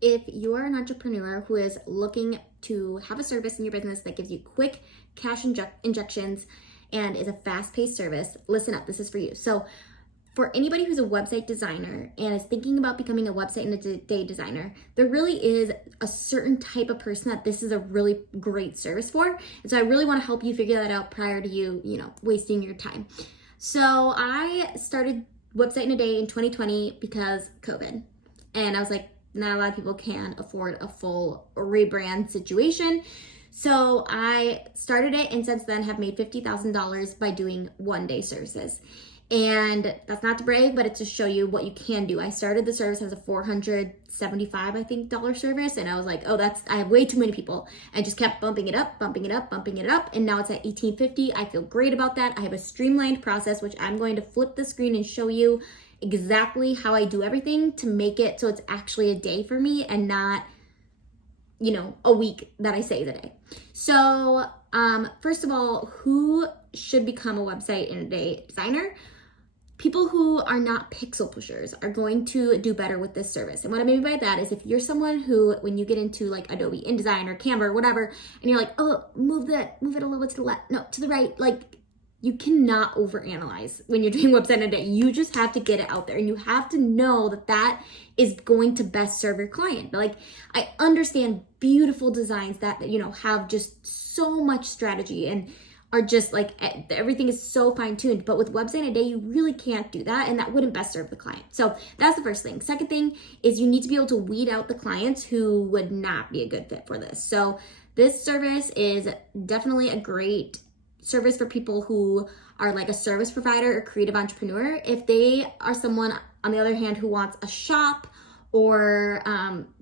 If you are an entrepreneur who is looking to have a service in your business that gives you quick cash injections and is a fast-paced service, listen up, this is for you. So for anybody who's a website designer and is thinking about becoming a website in a day designer, there really is a certain type of person that this is a really great service for. And so I really want to help you figure that out prior to you wasting your time. So I started Website in a Day in 2020 because COVID. And I was like, not a lot of people can afford a full rebrand situation. So I started it and since then have made $50,000 by doing one-day services. And that's not to brag, but it's to show you what you can do. I started the service as a $475 service, and I was like, I have way too many people, and just kept bumping it up, and now it's at $1,850. I feel great about that. I have a streamlined process, which I'm going to flip the screen and show you exactly how I do everything to make it so it's actually a day for me and not, a week that I say is a day. So, first of all, who should become a Website in a Day designer? People who are not pixel pushers are going to do better with this service. And what I mean by that is if you're someone who, when you get into like Adobe InDesign or Canva or whatever, and you're like, oh, move it a little bit to the left, no, to the right, like you cannot overanalyze when you're doing Website in a Day. You just have to get it out there and you have to know that that is going to best serve your client. Like I understand beautiful designs that, have just so much strategy and are just like everything is so fine-tuned, but with Website in a Day you really can't do that, and that wouldn't best serve the client. So that's the first thing. Second thing is you need to be able to weed out the clients who would not be a good fit for this. So this service is definitely a great service for people who are like a service provider or creative entrepreneur. If they are someone, on the other hand, who wants a shop or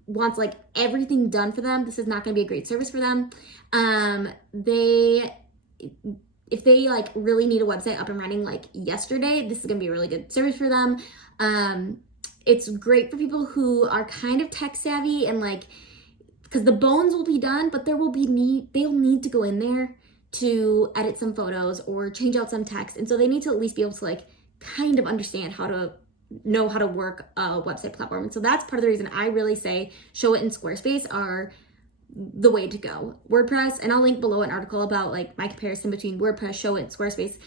wants like everything done for them, this is not going to be a great service for them. If they like really need a website up and running like yesterday, this is going to be a really good service for them. It's great for people who are kind of tech savvy and like, because the bones will be done, but they'll need to go in there to edit some photos or change out some text. And so they need to at least be able to like kind of understand how to know how to work a website platform. And so that's part of the reason I really say Showit and Squarespace are the way to go. WordPress, and I'll link below an article about like my comparison between WordPress, Showit, and Squarespace.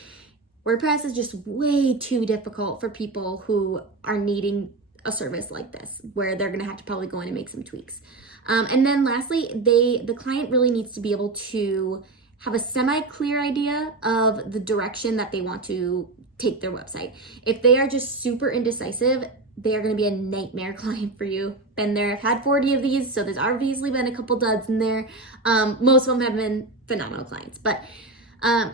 WordPress is just way too difficult for people who are needing a service like this, where they're gonna have to probably go in and make some tweaks. And then lastly, the client really needs to be able to have a semi-clear idea of the direction that they want to take their website. If they are just super indecisive, they are going to be a nightmare client for you. Been there, I've had 40 of these, so there's obviously been a couple duds in there. Most of them have been phenomenal clients. But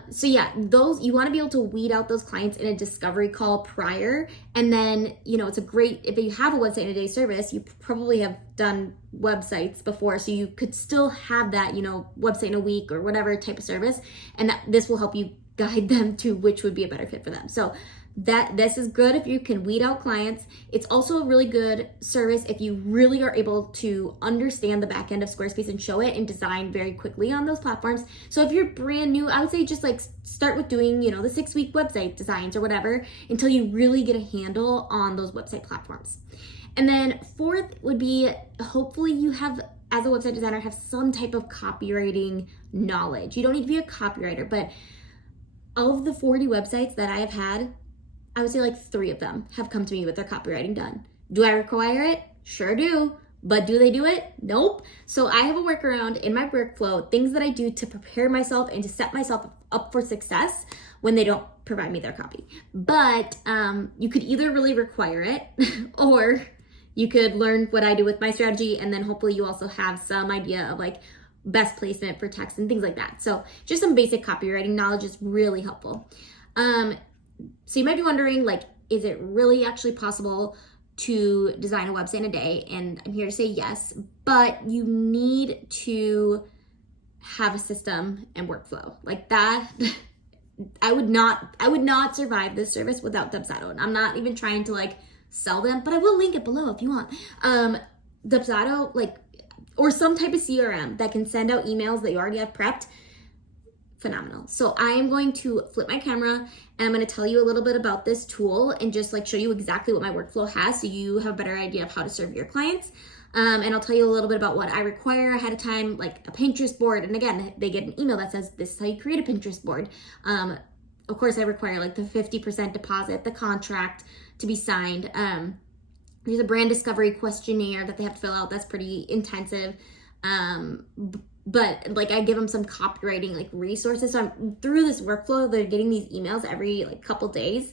so yeah, those, you want to be able to weed out those clients in a discovery call prior. And then, it's a great, if you have a Website in a Day service, you probably have done websites before. So you could still have that, website in a week or whatever type of service. And that this will help you guide them to which would be a better fit for them. So this is good if you can weed out clients. It's also a really good service if you really are able to understand the back end of Squarespace and Showit and design very quickly on those platforms. So if you're brand new, I would say just like start with doing, the 6-week website designs or whatever until you really get a handle on those website platforms. And then fourth would be, hopefully you have, as a website designer, have some type of copywriting knowledge. You don't need to be a copywriter, but of the 40 websites that I have had, I would say like 3 of them have come to me with their copywriting done. Do I require it? Sure do. But do they do it? Nope. So I have a workaround in my workflow, things that I do to prepare myself and to set myself up for success when they don't provide me their copy. But you could either really require it or you could learn what I do with my strategy, and then hopefully you also have some idea of like best placement for text and things like that. So just some basic copywriting knowledge is really helpful. So you might be wondering, like, is it really actually possible to design a website in a day? And I'm here to say yes, but you need to have a system and workflow like that. I would not survive this service without Dubsado. And I'm not even trying to like sell them, but I will link it below if you want. Dubsado, like, or some type of CRM that can send out emails that you already have prepped. Phenomenal. So I am going to flip my camera and I'm going to tell you a little bit about this tool and just like show you exactly what my workflow has so you have a better idea of how to serve your clients. And I'll tell you a little bit about what I require ahead of time, like a Pinterest board. And again, they get an email that says, this is how you create a Pinterest board. Of course, I require like the 50% deposit, the contract to be signed. There's a brand discovery questionnaire that they have to fill out. That's pretty intensive. But like I give them some copywriting like resources. So I'm through this workflow, they're getting these emails every like couple days.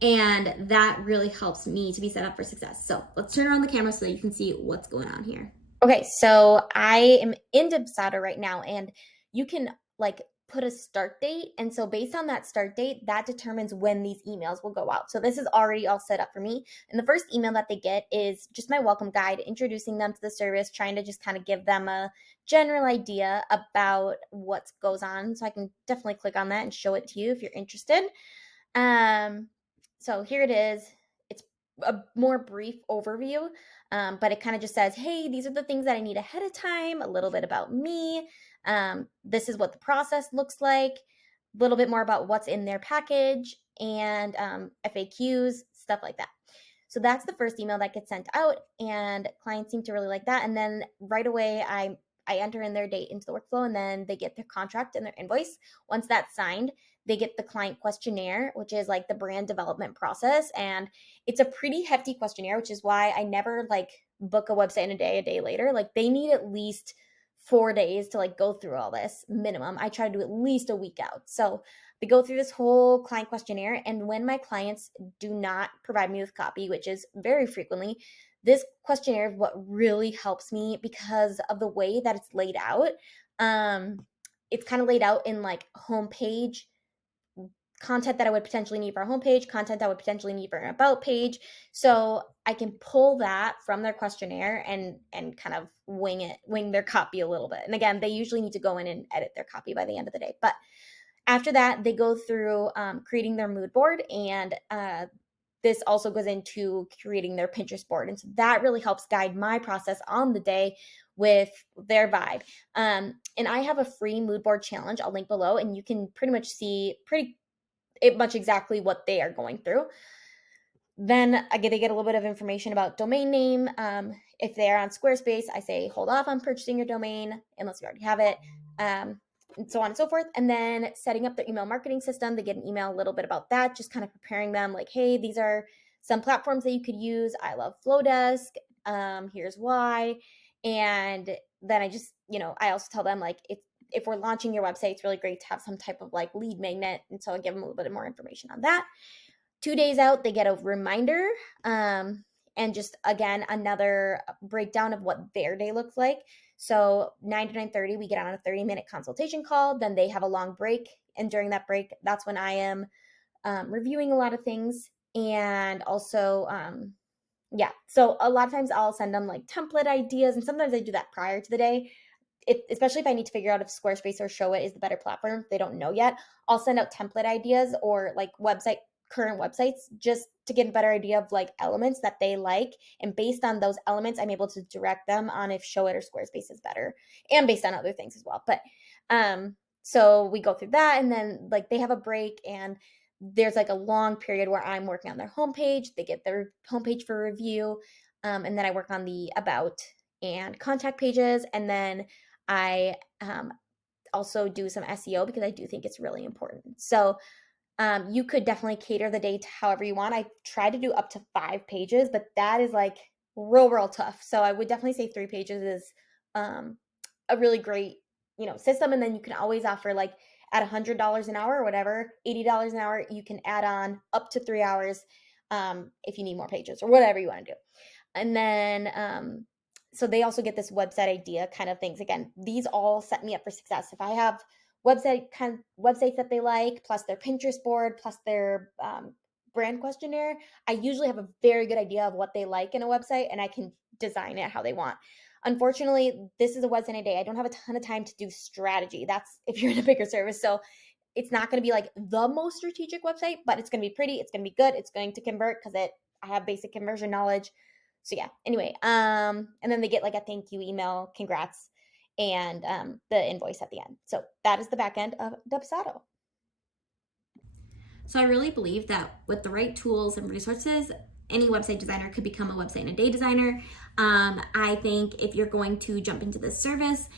And that really helps me to be set up for success. So let's turn around the camera so that you can see what's going on here. Okay, so I am in Dubsado right now, and you can like put a start date. And so based on that start date, that determines when these emails will go out. So this is already all set up for me. And the first email that they get is just my welcome guide, introducing them to the service, trying to just kind of give them a general idea about what goes on. So I can definitely click on that and show it to you if you're interested. So here it is. It's a more brief overview, but it kind of just says, hey, these are the things that I need ahead of time, a little bit about me. This is what the process looks like, a little bit more about what's in their package, and FAQs, stuff like that. So that's the first email that gets sent out, and clients seem to really like that. And then right away, I enter in their date into the workflow, and then they get their contract and their invoice. Once that's signed, they get the client questionnaire, which is like the brand development process. And it's a pretty hefty questionnaire, which is why I never like book a website in a day later. Like they need at least 4 days to like go through all this minimum. I try to do at least a week out. So they go through this whole client questionnaire. And when my clients do not provide me with copy, which is very frequently, this questionnaire is what really helps me because of the way that it's laid out. It's kind of laid out in like homepage content that I would potentially need for a homepage, content I would potentially need for an about page. So I can pull that from their questionnaire and kind of wing their copy a little bit. And again, they usually need to go in and edit their copy by the end of the day. But after that, they go through creating their mood board, and this also goes into creating their Pinterest board. And so that really helps guide my process on the day with their vibe. And I have a free mood board challenge. I'll link below, and you can pretty much see much exactly what they are going through. Then they get a little bit of information about domain name. If they're on Squarespace, I say hold off on purchasing your domain unless you already have it, and so on and so forth. And then setting up the email marketing system, they get an email a little bit about that, just kind of preparing them like, hey, these are some platforms that you could use. I love Flowdesk. Here's why. And then I also tell them like if we're launching your website, it's really great to have some type of like lead magnet. And so I give them a little bit more information on that. 2 days out, they get a reminder, and just, again, another breakdown of what their day looks like. So 9 to 9:30, we get on a 30-minute consultation call. Then they have a long break. And during that break, that's when I am reviewing a lot of things. And also, so a lot of times I'll send them like template ideas. And sometimes I do that prior to the day. Especially if I need to figure out if Squarespace or Showit is the better platform, if they don't know yet, I'll send out template ideas or like current websites just to get a better idea of like elements that they like. And based on those elements, I'm able to direct them on if Showit or Squarespace is better, and based on other things as well. But so we go through that, and then like they have a break, and there's like a long period where I'm working on their homepage. They get their homepage for review. And then I work on the about and contact pages. And then I also do some SEO because I do think it's really important. So you could definitely cater the day to however you want. I try to do up to 5 pages, but that is like real tough. So I would definitely say 3 pages is a really great, system. And then you can always offer like at $100 an hour or whatever, $80 an hour, you can add on up to 3 hours if you need more pages or whatever you want to do. And then so they also get this website idea kind of things. Again, these all set me up for success. If I have websites that they like, plus their Pinterest board, plus their brand questionnaire, I usually have a very good idea of what they like in a website, and I can design it how they want. Unfortunately, this is a website a day. I don't have a ton of time to do strategy. That's if you're in a bigger service. So it's not going to be like the most strategic website, but it's going to be pretty. It's going to be good. It's going to convert because I have basic conversion knowledge. So yeah, anyway, and then they get like a thank you email, congrats, and the invoice at the end. So that is the back end of Dubsado. So I really believe that with the right tools and resources, any website designer could become a website in a day designer. I think if you're going to jump into this service,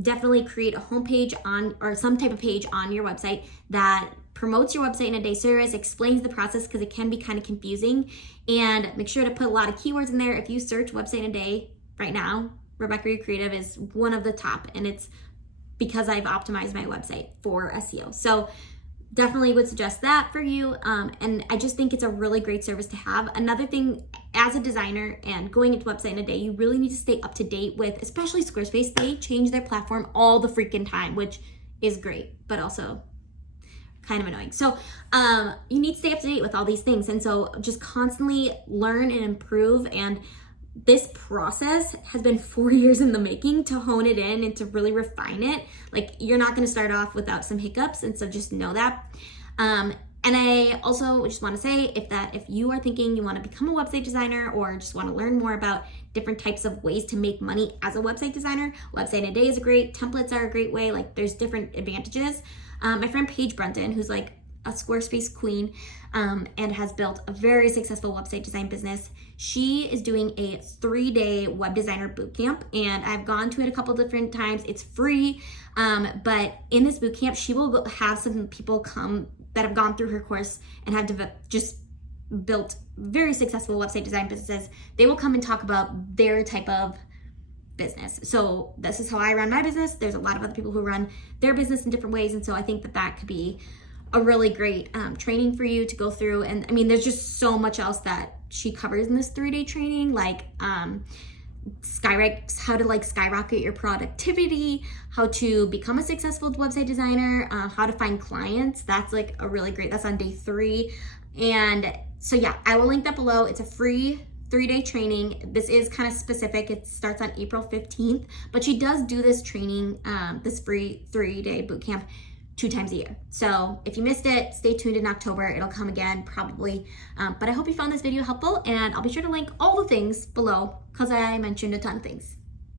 definitely create a homepage on or some type of page on your website that promotes your website in a day service, explains the process because it can be kind of confusing, and make sure to put a lot of keywords in there. If you search website in a day right now, Rebecca Reed Creative is one of the top, and it's because I've optimized my website for SEO. So definitely would suggest that for you. And I just think it's a really great service to have. Another thing, as a designer and going into website in a day, you really need to stay up to date with, especially Squarespace. They change their platform all the freaking time, which is great, but also kind of annoying. So you need to stay up to date with all these things. And so just constantly learn and improve. And this process has been 4 years in the making to hone it in and to really refine it. Like, you're not going to start off without some hiccups, and so just know that. And I also just want to say, if you are thinking you want to become a website designer or just want to learn more about different types of ways to make money as a website designer, website in a day is great. Templates are a great way. Like, there's different advantages. My friend Paige Brunton, who's like a Squarespace queen, and has built a very successful website design business. She is doing a 3-day web designer bootcamp, and I've gone to it a couple different times. It's free, but in this bootcamp, she will have some people come that have gone through her course and have just built very successful website design businesses. They will come and talk about their type of business. So this is how I run my business. There's a lot of other people who run their business in different ways, and so I think that could be a really great training for you to go through. And I mean, there's just so much else that she covers in this 3-day training, like how to skyrocket your productivity, how to become a successful website designer, how to find clients. That's like a really great, that's on day 3. And so yeah, I will link that below. It's a free 3-day training. This is kind of specific. It starts on April 15th, but she does do this training, this free 3-day bootcamp 2 times a year. So if you missed it, stay tuned in October. It'll come again probably. But I hope you found this video helpful, and I'll be sure to link all the things below because I mentioned a ton of things.